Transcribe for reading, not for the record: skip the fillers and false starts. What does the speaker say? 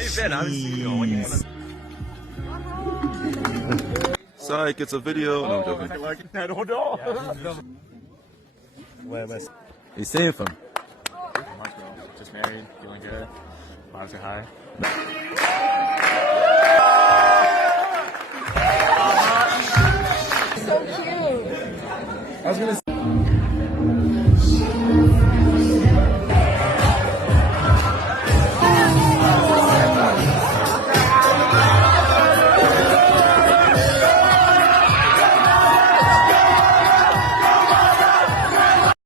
How you been? I haven't seen you. When you Psych, it's a video. No, I'm joking. I don't know. He's saying from. Just married, feeling good. Vibes are high.